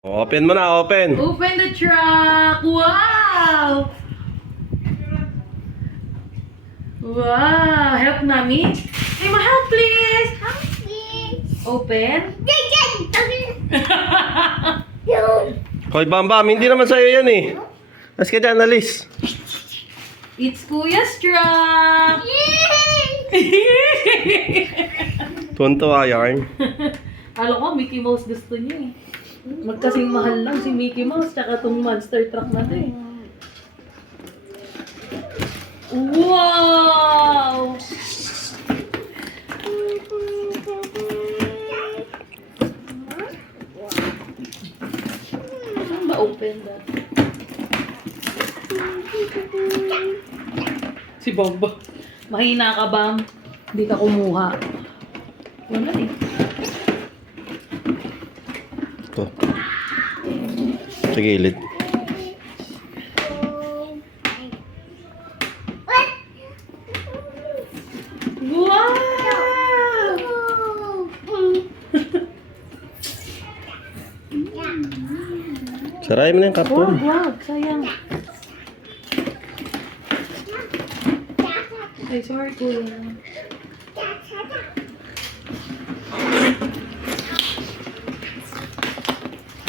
Open mo na, open. Open the truck! Wow! Wow! Help Mami? Hey, help please! Help please. Open? Hoy, Bambam, hindi naman sa'yo yan eh. Mas ka dyan, alis. It's Kuya's truck! Tuntua yarn. Alam ko, Mickey Mouse gusto niya eh. Magkasing mahal lang si Mickey Mouse tsaka tong monster truck na to eh. Wow! Saan ba open that? Si Bamba. Mahina ka, Bam. Hindi ka kumuha. Wala eh. Ito. Sa gilid. Wow! Sarayin mo na yung kapon. Wag, sayang. Ay, sorry, Kuya.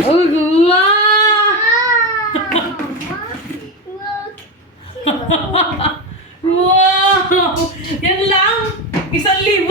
Oh, wow! Wow! Yan lang! 1,000!